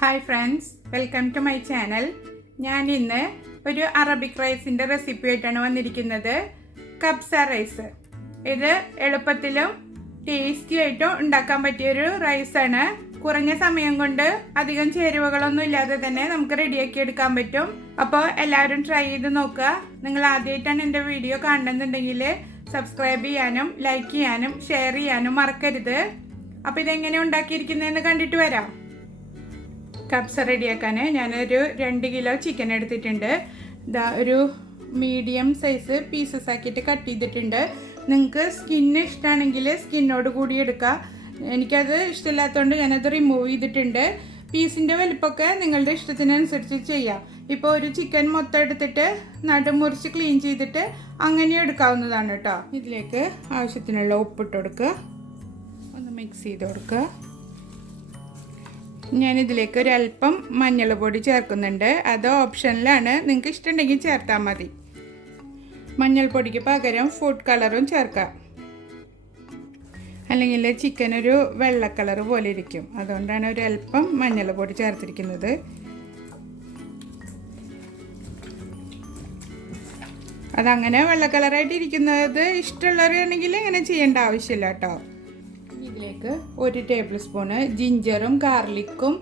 Hi friends, welcome to my channel. ഞാൻ ഇന്ന് ഒരു അറബിക് റൈസിൻ്റെ റെസിപ്പി ആയിട്ടാണ് വന്നിരിക്കുന്നത്. Kabsa rice. ഇത് എളുപ്പത്തിലും ടേസ്റ്റി ആയിട്ടും ഉണ്ടാക്കാൻ പറ്റിയൊരു റൈസാണ്. കുറഞ്ഞ സമയം കൊണ്ട് അധികം ചേരുവകളൊന്നും ഇല്ലാതെ തന്നെ നമുക്ക് റെഡിയാക്കി എടുക്കാൻ പറ്റും. അപ്പോൾ എല്ലാവരും ട്രൈ ചെയ്ത് നോക്കുക. നിങ്ങൾ ആദ്യമായിട്ടാണ് എൻ്റെ വീഡിയോ കാണുന്നുണ്ടെങ്കിൽ സബ്സ്ക്രൈബ് ചെയ്യാനും ലൈക്ക് ചെയ്യാനും ഷെയർ ചെയ്യാനും മറക്കരുത്. അപ്പോൾ ഇതെങ്ങനെ ഉണ്ടാക്കിയിരിക്കുന്നതെന്ന് കണ്ടിട്ട് വരാം. കബ്സ റെഡിയാക്കാൻ ഞാനൊരു 2 കിലോ ചിക്കൻ എടുത്തിട്ടുണ്ട്. ഇതാ ഒരു മീഡിയം സൈസ് പീസസ് ആക്കിയിട്ട് കട്ട് ചെയ്തിട്ടുണ്ട്. നിങ്ങൾക്ക് സ്കിന്ന് ഇഷ്ടമാണെങ്കിൽ സ്കിന്നോട് കൂടി എടുക്കാം. എനിക്കത് ഇഷ്ടമില്ലാത്തതുകൊണ്ട് ഞാനത് റിമൂവ് ചെയ്തിട്ടുണ്ട്. പീസിൻ്റെ വലിപ്പമൊക്കെ നിങ്ങളുടെ ഇഷ്ടത്തിനനുസരിച്ച് ചെയ്യാം. ഇപ്പോൾ ഒരു ചിക്കൻ മൊത്തം എടുത്തിട്ട് നടുമുറിച്ച് ക്ലീൻ ചെയ്തിട്ട് അങ്ങനെ എടുക്കാവുന്നതാണ് കേട്ടോ. ഇതിലേക്ക് ആവശ്യത്തിനുള്ള ഉപ്പിട്ട് കൊടുക്കുക, ഒന്ന് മിക്സ് ചെയ്ത് കൊടുക്കുക. ഞാനിതിലേക്ക് ഒരല്പം മഞ്ഞൾ പൊടി ചേർക്കുന്നുണ്ട്. അത് ഓപ്ഷനിലാണ്, നിങ്ങൾക്ക് ഇഷ്ടമുണ്ടെങ്കിൽ ചേർത്താൽ മതി. മഞ്ഞൾപ്പൊടിക്ക് പകരം ഫുഡ് കളറും ചേർക്കാം, അല്ലെങ്കിൽ ചിക്കൻ ഒരു വെള്ള കളർ പോലെ ഇരിക്കും. അതുകൊണ്ടാണ് ഒരല്പം മഞ്ഞൾ പൊടി ചേർത്തിരിക്കുന്നത്. അതങ്ങനെ വെള്ള കളറായിട്ട് ഇരിക്കുന്നത് ഇഷ്ടമുള്ളവരാണെങ്കിൽ ഇങ്ങനെ ചെയ്യേണ്ട ആവശ്യമില്ല കേട്ടോ. ഇതിലേക്ക് 1 ടേബിൾ സ്പൂണ് ജിഞ്ചറും ഗാർലിക്കും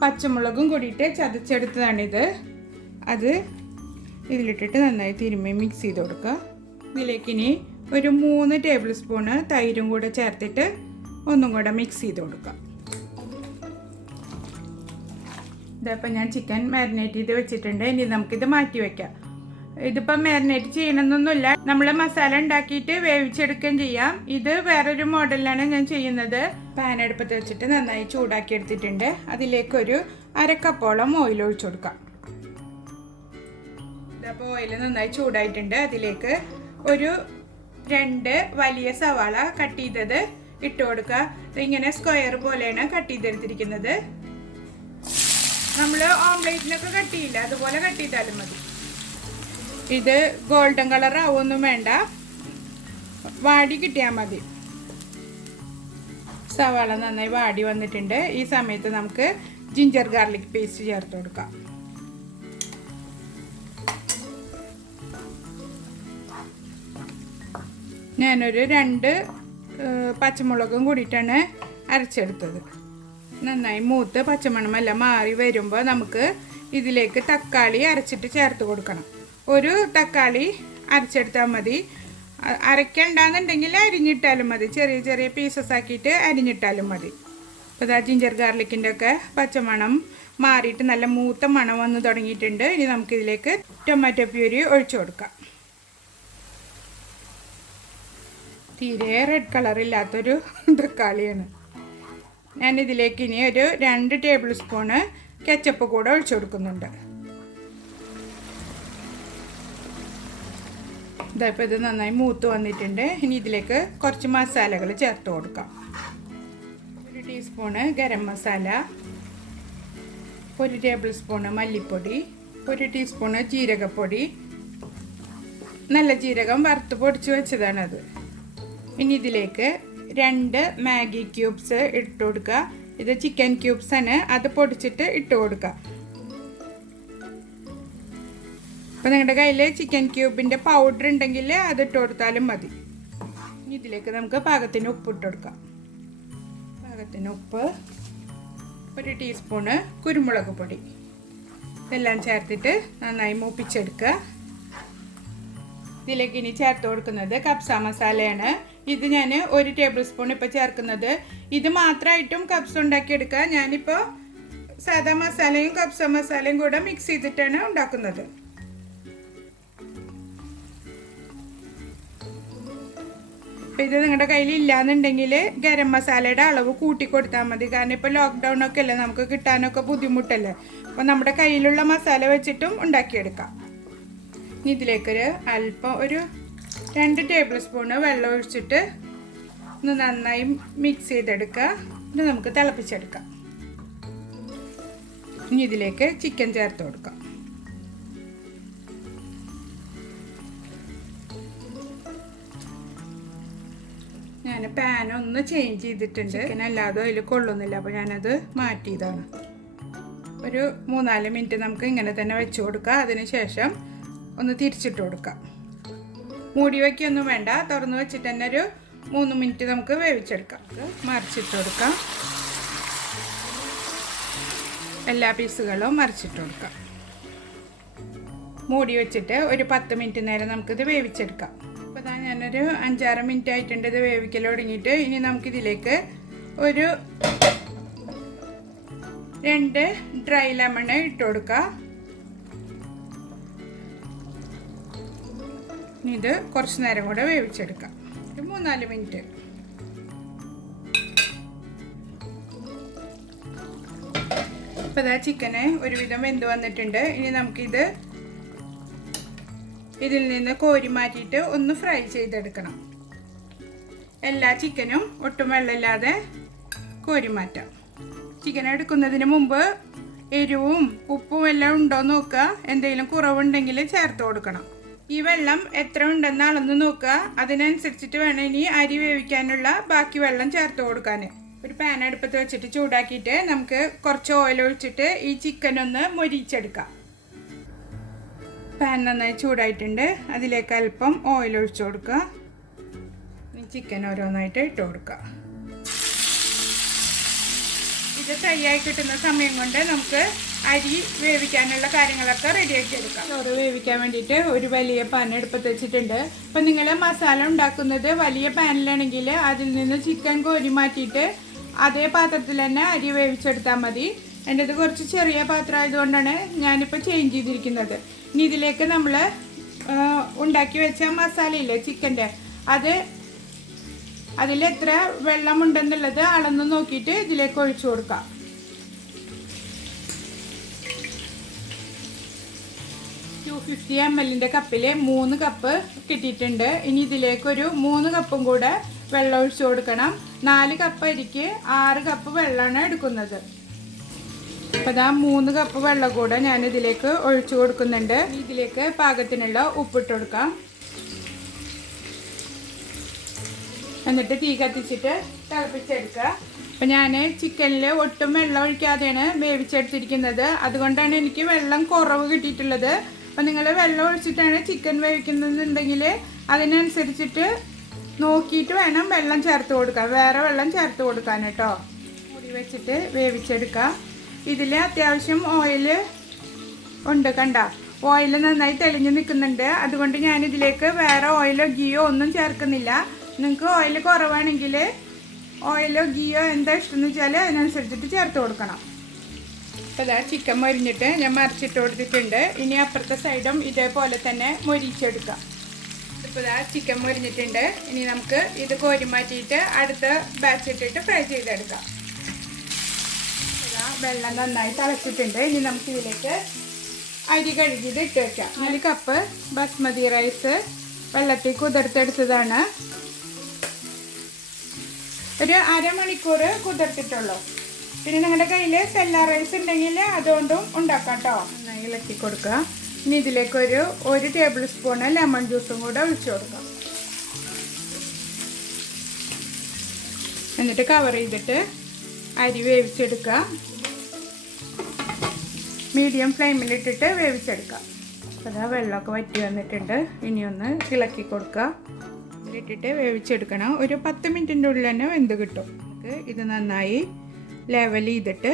പച്ചമുളകും കൂടിയിട്ട് ചതച്ചെടുത്തതാണിത്. അത് ഇതിലിട്ടിട്ട് നന്നായി തിരുമ്മി മിക്സ് ചെയ്ത് കൊടുക്കുക. ഇതിലേക്ക് ഇനി ഒരു 3 ടേബിൾ സ്പൂണ് തൈരും കൂടെ ചേർത്തിട്ട് ഒന്നും കൂടെ മിക്സ് ചെയ്ത് കൊടുക്കുക. ഇതപ്പോൾ ഞാൻ ചിക്കൻ മാരിനേറ്റ് ചെയ്ത് വെച്ചിട്ടുണ്ട്. ഇനി നമുക്കിത് മാറ്റി വയ്ക്കാം. ഇതിപ്പം മാരിനേറ്റ് ചെയ്യണമെന്നൊന്നുമില്ല, നമ്മൾ മസാല ഉണ്ടാക്കിയിട്ട് വേവിച്ചെടുക്കുകയും ചെയ്യാം. ഇത് വേറൊരു മോഡലിലാണ് ഞാൻ ചെയ്യുന്നത്. പാൻ അടുപ്പത്ത് വെച്ചിട്ട് നന്നായി ചൂടാക്കി എടുത്തിട്ടുണ്ട്. അതിലേക്കൊരു 1/2 കപ്പോളം ഓയിൽ ഒഴിച്ചു കൊടുക്കാം. ഇതപ്പോൾ ഓയിൽ നന്നായി ചൂടായിട്ടുണ്ട്. അതിലേക്ക് ഒരു 2 വലിയ സവാള കട്ട് ചെയ്തത് ഇട്ട് കൊടുക്കുക. ഇങ്ങനെ സ്ക്വയർ പോലെയാണ് കട്ട് ചെയ്തെടുത്തിരിക്കുന്നത്. നമ്മൾ ഓംലേറ്റിനൊക്കെ കട്ട് ചെയ്യില്ല, അതുപോലെ കട്ട് ചെയ്താലും മതി. ഇത് ഗോൾഡൻ കളർ ആവുമൊന്നും വേണ്ട, വാടി കിട്ടിയാൽ മതി. സവാള നന്നായി വാടി വന്നിട്ടുണ്ട്. ഈ സമയത്ത് നമുക്ക് ജിഞ്ചർ ഗാർലിക് പേസ്റ്റ് ചേർത്ത് കൊടുക്കാം. ഞാനൊരു 2 പച്ചമുളകും കൂടിയിട്ടാണ് അരച്ചെടുത്തത്. നന്നായി മൂത്ത് പച്ചമണമെല്ലാം മാറി വരുമ്പോൾ നമുക്ക് ഇതിലേക്ക് തക്കാളി അരച്ചിട്ട് ചേർത്ത് കൊടുക്കണം. ഒരു തക്കാളി അരച്ചെടുത്താൽ മതി. അരയ്ക്കണ്ടെന്നുണ്ടെങ്കിൽ അരിഞ്ഞിട്ടാലും മതി, ചെറിയ ചെറിയ പീസസ് ആക്കിയിട്ട് അരിഞ്ഞിട്ടാലും മതി. അപ്പോൾ ഇതാ ജിഞ്ചർ ഗാർലിക്കിൻ്റെ ഒക്കെ പച്ചമണം മാറിയിട്ട് നല്ല മൂത്ത മണം വന്ന് തുടങ്ങിയിട്ടുണ്ട്. ഇനി നമുക്കിതിലേക്ക് ടൊമാറ്റോ പ്യൂരി ഒഴിച്ചു കൊടുക്കാം. തീരെ റെഡ് കളറില്ലാത്തൊരു തക്കാളിയാണ്. ഞാനിതിലേക്ക് ഇനി ഒരു 2 ടേബിൾ സ്പൂണ് കെച്ചപ്പ് കൂടെ ഒഴിച്ചു കൊടുക്കുന്നുണ്ട്. ഇതായപ്പോൾ ഇത് നന്നായി മൂത്ത് വന്നിട്ടുണ്ട്. ഇനി ഇതിലേക്ക് കുറച്ച് മസാലകൾ ചേർത്ത് കൊടുക്കാം. 1 teaspoon garam masala, 1 table spoon മല്ലിപ്പൊടി, 1 ടീസ്പൂണ് ജീരകപ്പൊടി. നല്ല ജീരകം വറുത്ത് പൊടിച്ച് വെച്ചതാണത്. ഇനി ഇതിലേക്ക് 2 മാഗി ക്യൂബ്സ് ഇട്ട് കൊടുക്കുക. ഇത് ചിക്കൻ ക്യൂബ്സാണ്, അത് പൊടിച്ചിട്ട് ഇട്ട് കൊടുക്കുക. അപ്പോൾ നിങ്ങളുടെ കയ്യിൽ ചിക്കൻ ക്യൂബിൻ്റെ പൗഡർ ഉണ്ടെങ്കിൽ അത് ഇട്ട് കൊടുത്താലും മതി. ഇതിലേക്ക് നമുക്ക് പാകത്തിന് ഉപ്പ് ഇട്ട് കൊടുക്കാം. പാകത്തിന് ഉപ്പ്, 1 ടീസ്പൂണ് കുരുമുളക് പൊടി, ഇതെല്ലാം ചേർത്തിട്ട് നന്നായി മൂപ്പിച്ചെടുക്കുക. ഇതിലേക്ക് ഇനി ചേർത്ത് കൊടുക്കുന്നത് കബ്സ മസാലയാണ്. ഇത് ഞാൻ 1 ടേബിൾ സ്പൂൺ ഇപ്പോൾ ചേർക്കുന്നത്. ഇത് മാത്രമായിട്ടും കബ്സ ഉണ്ടാക്കിയെടുക്കുക. ഞാനിപ്പോൾ സാദാ മസാലയും കബ്സ മസാലയും കൂടെ മിക്സ് ചെയ്തിട്ടാണ് ഉണ്ടാക്കുന്നത്. അപ്പോൾ ഇത് നിങ്ങളുടെ കയ്യിൽ ഇല്ലയെന്നുണ്ടെങ്കിൽ ഗരം മസാലയുടെ അളവ് കൂട്ടി കൊടുത്താൽ മതി. കാരണം ഇപ്പോൾ ലോക്ക്ഡൗൺ ഒക്കെ അല്ലേ, നമുക്ക് കിട്ടാനൊക്കെ ബുദ്ധിമുട്ടല്ലേ. അപ്പോൾ നമ്മുടെ കയ്യിലുള്ള മസാല വെച്ചിട്ടും ഉണ്ടാക്കിയെടുക്കാം. ഇതിലേക്കൊരു അല്പം ഒരു 2 ടേബിൾ സ്പൂണ് വെള്ളം ഒഴിച്ചിട്ട് ഒന്ന് നന്നായി മിക്സ് ചെയ്തെടുക്കുക. ഇത് നമുക്ക് തിളപ്പിച്ചെടുക്കാം. ഇനി ഇതിലേക്ക് ചിക്കൻ ചേർത്ത് കൊടുക്കാം. ഞാൻ പാൻ ഒന്ന് ചേഞ്ച് ചെയ്തിട്ടുണ്ട്. ചിക്കൻ അല്ലാതെ അതിൽ കൊള്ളുന്നില്ല, അപ്പോൾ ഞാനത് മാറ്റിയതാണ്. ഒരു 3-4 മിനിറ്റ് നമുക്ക് ഇങ്ങനെ തന്നെ വെച്ച് കൊടുക്കാം. അതിനുശേഷം ഒന്ന് തിരിച്ചിട്ട് കൊടുക്കാം. മൂടി വയ്ക്കൊന്നും വേണ്ട, തുറന്ന് വെച്ചിട്ട് തന്നെ ഒരു 3 മിനിറ്റ് നമുക്ക് വേവിച്ചെടുക്കാം. മറിച്ചിട്ട് കൊടുക്കാം. എല്ലാ പീസുകളും മറിച്ചിട്ട് കൊടുക്കാം. മൂടി വെച്ചിട്ട് ഒരു 10 മിനിറ്റ് നേരം നമുക്കിത് വേവിച്ചെടുക്കാം. അപ്പോൾ ഇതാ ഞാനൊരു 5-6 മിനിറ്റ് ആയിട്ടുണ്ട് ഇത് വേവിക്കൽ തുടങ്ങിയിട്ട്. ഇനി നമുക്കിതിലേക്ക് ഒരു 2 ഡ്രൈ ലെമൺ ഇട്ട് കൊടുക്കാം. ഇനി ഇത് കുറച്ച് നേരം കൂടെ വേവിച്ചെടുക്കാം. ഒരു 3-4 മിനിറ്റ്. ഇപ്പോൾ ഇതാ ചിക്കന് ഒരുവിധം വെന്ത് വന്നിട്ടുണ്ട്. ഇനി നമുക്കിത് ഇതിൽ നിന്ന് കോരി മാറ്റിയിട്ട് ഒന്ന് ഫ്രൈ ചെയ്തെടുക്കണം. എല്ലാ ചിക്കനും ഒട്ടും വെള്ളമില്ലാതെ കോരി മാറ്റാം. ചിക്കൻ എടുക്കുന്നതിന് മുമ്പ് എരിവും ഉപ്പും എല്ലാം ഉണ്ടോ നോക്കുക. എന്തെങ്കിലും കുറവുണ്ടെങ്കിൽ ചേർത്ത് കൊടുക്കണം. ഈ വെള്ളം എത്ര ഉണ്ടെന്ന് അളന്ന് നോക്കുക. അതിനനുസരിച്ചിട്ട് വേണം ഇനി അരി വേവിക്കാനുള്ള ബാക്കി വെള്ളം ചേർത്ത് കൊടുക്കാൻ. ഒരു പാൻ അടുപ്പത്ത് വെച്ചിട്ട് ചൂടാക്കിയിട്ട് നമുക്ക് കുറച്ച് ഓയിൽ ഒഴിച്ചിട്ട് ഈ ചിക്കൻ ഒന്ന് മൊരിച്ചെടുക്കാം. പാൻ നന്നായി ചൂടായിട്ടുണ്ട്. അതിലേക്ക് അല്പം ഓയിൽ ഒഴിച്ചു കൊടുക്കുക. ചിക്കൻ ഓരോന്നായിട്ട് ഇട്ട് കൊടുക്കുക. ഇത് ഫ്രൈ ആയി കിട്ടുന്ന സമയം കൊണ്ട് നമുക്ക് അരി വേവിക്കാനുള്ള കാര്യങ്ങളൊക്കെ റെഡിയാക്കി എടുക്കാം. ചോറ് വേവിക്കാൻ വേണ്ടിയിട്ട് ഒരു വലിയ പാൻ അടുപ്പത്ത് വെച്ചിട്ടുണ്ട്. അപ്പം നിങ്ങൾ മസാല ഉണ്ടാക്കുന്നത് വലിയ പാനിലാണെങ്കിൽ അതിൽ നിന്ന് ചിക്കൻ കോരി മാറ്റിയിട്ട് അതേ പാത്രത്തിൽ തന്നെ അരി വേവിച്ചെടുത്താൽ മതി. എൻ്റെത് കുറച്ച് ചെറിയ പാത്രം ആയതുകൊണ്ടാണ് ഞാനിപ്പോൾ ചേഞ്ച് ചെയ്തിരിക്കുന്നത്. ഇനി ഇതിലേക്ക് നമ്മൾ ഉണ്ടാക്കി വെച്ച മസാലയില്ലേ ചിക്കൻ്റെ, അതിലെത്ര വെള്ളമുണ്ടെന്നുള്ളത് അളന്ന് നോക്കിയിട്ട് ഇതിലേക്ക് ഒഴിച്ചു കൊടുക്കാം. ml കപ്പിൽ 3 കപ്പ് കിട്ടിയിട്ടുണ്ട്. ഇനി ഇതിലേക്കൊരു 3 കപ്പും കൂടെ വെള്ളം ഒഴിച്ചു കൊടുക്കണം. 4 കപ്പ് അരിക്ക് 6 കപ്പ് വെള്ളമാണ് എടുക്കുന്നത്. അപ്പോൾ ഇതാ 3 കപ്പ് വെള്ളം കൂടെ ഞാൻ ഇതിലേക്ക് ഒഴിച്ചു കൊടുക്കുന്നുണ്ട്. ഇതിലേക്ക് പാകത്തിനുള്ള ഉപ്പിട്ട് കൊടുക്കാം. എന്നിട്ട് തീ കത്തിച്ചിട്ട് തിളപ്പിച്ചെടുക്കുക. അപ്പം ഞാൻ ചിക്കനിൽ ഒട്ടും വെള്ളം ഒഴിക്കാതെയാണ് വേവിച്ചെടുത്തിരിക്കുന്നത്. അതുകൊണ്ടാണ് എനിക്ക് വെള്ളം കുറവ് കിട്ടിയിട്ടുള്ളത്. അപ്പം നിങ്ങൾ വെള്ളം ഒഴിച്ചിട്ടാണ് ചിക്കൻ വേവിക്കുന്നതെന്നുണ്ടെങ്കിൽ അതിനനുസരിച്ചിട്ട് നോക്കിയിട്ട് വേണം വെള്ളം ചേർത്ത് കൊടുക്കാൻ. വേറെ വെള്ളം ചേർത്ത് കൊടുക്കാൻ കേട്ടോ. മൂടി വെച്ചിട്ട് വേവിച്ചെടുക്കാം. ഇതിൽ അത്യാവശ്യം ഓയിൽ ഉണ്ട്, കണ്ട ഓയിൽ നന്നായി തെളിഞ്ഞ് നിൽക്കുന്നുണ്ട്. അതുകൊണ്ട് ഞാനിതിലേക്ക് വേറെ ഓയിലോ ഗീയോ ഒന്നും ചേർക്കുന്നില്ല. നിങ്ങൾക്ക് ഓയിൽ കുറവാണെങ്കിൽ ഓയിലോ ഗീയോ എന്താ ഇഷ്ടമെന്ന് വെച്ചാൽ അതിനനുസരിച്ചിട്ട് ചേർത്ത് കൊടുക്കണം. അപ്പോൾ ഇതാ ചിക്കൻ മൊരിഞ്ഞിട്ട് ഞാൻ മറിച്ചിട്ട് കൊടുത്തിട്ടുണ്ട്. ഇനി അപ്പുറത്തെ സൈഡും ഇതേപോലെ തന്നെ മൊരിച്ചെടുക്കാം. ഇപ്പോൾ ഇതാ ചിക്കൻ മൊരിഞ്ഞിട്ടുണ്ട്. ഇനി നമുക്ക് ഇത് കോരി മാറ്റിയിട്ട് അടുത്ത ബാച്ച് ഇട്ടിട്ട് ഫ്രൈ ചെയ്തെടുക്കാം. വെള്ളം നന്നായി തിളച്ചിട്ടുണ്ട്. ഇനി നമുക്ക് ഇതിലേക്ക് അരി കഴുകിയത് ഇട്ട് വയ്ക്കാം. 4 കപ്പ് ബസ്മതി റൈസ് വെള്ളത്തിൽ കുതിർത്തെടുത്തതാണ്. ഒരു അരമണിക്കൂർ കുതിർത്തിട്ടുള്ളൂ. പിന്നെ നിങ്ങളുടെ കയ്യിൽ സെല്ല റൈസ് ഉണ്ടെങ്കിൽ അതുകൊണ്ടും ഉണ്ടാക്കാം കേട്ടോ. നന്നായി ഇളക്കി കൊടുക്കുക. ഇനി ഇതിലേക്ക് ഒരു ടേബിൾ സ്പൂണ് ലെമൺ ജ്യൂസും കൂടെ ഒഴിച്ചു കൊടുക്കാം. എന്നിട്ട് കവർ ചെയ്തിട്ട് അരി വേവിച്ചെടുക്കുക. മീഡിയം ഫ്ലെയിമിലിട്ടിട്ട് വേവിച്ചെടുക്കാം. അതാ വെള്ളമൊക്കെ വറ്റി വന്നിട്ടുണ്ട്. ഇനി ഒന്ന് ഇളക്കി കൊടുക്കുക. ഇട്ടിട്ട് വേവിച്ചെടുക്കണം. ഒരു 10 മിനിറ്റിൻ്റെ ഉള്ളിൽ തന്നെ വെന്ത് കിട്ടും. നമുക്ക് ഇത് നന്നായി ലെവൽ ചെയ്തിട്ട്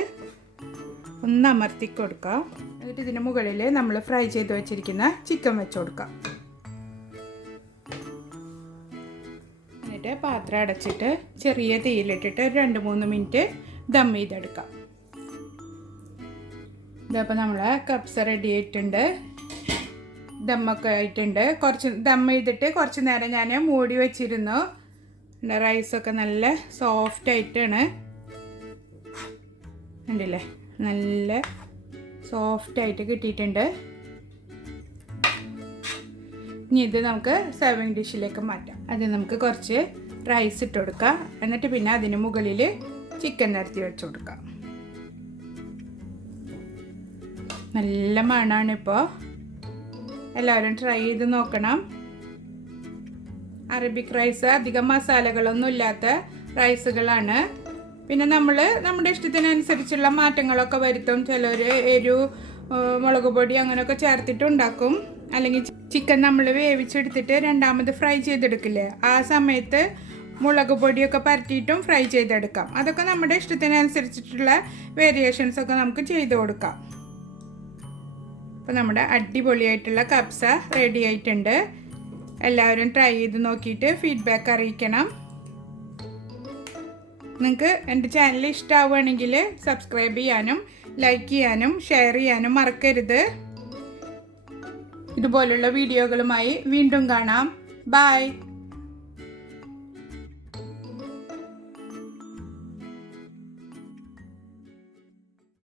ഒന്ന് അമർത്തി കൊടുക്കുക. എന്നിട്ട് ഇതിന് മുകളിൽ നമ്മൾ ഫ്രൈ ചെയ്ത് വെച്ചിരിക്കുന്ന ചിക്കൻ വെച്ച് കൊടുക്കാം. എന്നിട്ട് പാത്രം അടച്ചിട്ട് ചെറിയ തീയിലിട്ടിട്ട് 2-3 മിനിറ്റ് ദം ചെയ്തെടുക്കാം. ഇതപ്പോൾ നമ്മളെ കപ്സ റെഡി ആയിട്ടുണ്ട്. ദമ്മൊക്കെ ആയിട്ടുണ്ട്. കുറച്ച് ദം ചെയ്തിട്ട് കുറച്ച് നേരം ഞാൻ മൂടി വെച്ചിരുന്നു. റൈസൊക്കെ നല്ല സോഫ്റ്റായിട്ടാണ്, കണ്ടില്ലേ, നല്ല സോഫ്റ്റായിട്ട് കിട്ടിയിട്ടുണ്ട്. ഇനി ഇത് നമുക്ക് സെർവിങ് ഡിഷിലേക്ക് മാറ്റാം. അത് നമുക്ക് കുറച്ച് റൈസ് ഇട്ട് കൊടുക്കാം. എന്നിട്ട് പിന്നെ അതിന് മുകളിൽ ചിക്കൻ നിരത്തി വെച്ച് കൊടുക്കാം. നല്ല മണമാണിപ്പോൾ. എല്ലാവരും ട്രൈ ചെയ്ത് നോക്കണം. അറബിക് റൈസ് അധികം മസാലകളൊന്നും ഇല്ലാത്ത റൈസുകളാണ്. പിന്നെ നമ്മൾ നമ്മുടെ ഇഷ്ടത്തിനനുസരിച്ചുള്ള മാറ്റങ്ങളൊക്കെ വരുത്തും. ചിലർ മുളക് പൊടി അങ്ങനെയൊക്കെ ചേർത്തിട്ട് ഉണ്ടാക്കും. അല്ലെങ്കിൽ ചിക്കൻ നമ്മൾ വേവിച്ചെടുത്തിട്ട് രണ്ടാമത് ഫ്രൈ ചെയ്തെടുക്കില്ലേ, ആ സമയത്ത് മുളക് പൊടിയൊക്കെ പരട്ടിയിട്ടും ഫ്രൈ ചെയ്തെടുക്കാം. അതൊക്കെ നമ്മുടെ ഇഷ്ടത്തിനനുസരിച്ചിട്ടുള്ള വേരിയേഷൻസൊക്കെ നമുക്ക് ചെയ്ത് കൊടുക്കാം. അപ്പോൾ നമ്മുടെ അടിപൊളിയായിട്ടുള്ള കബ്സ റെഡി ആയിട്ടുണ്ട്. എല്ലാവരും ട്രൈ ചെയ്ത് നോക്കിയിട്ട് ഫീഡ്ബാക്ക് അറിയിക്കണം. നിങ്ങൾക്ക് എൻ്റെ ചാനൽ ഇഷ്ടമാവുകയാണെങ്കിൽ സബ്സ്ക്രൈബ് ചെയ്യാനും ലൈക്ക് ചെയ്യാനും ഷെയർ ചെയ്യാനും മറക്കരുത്. ഇതുപോലുള്ള വീഡിയോകളുമായി വീണ്ടും കാണാം. ബൈ.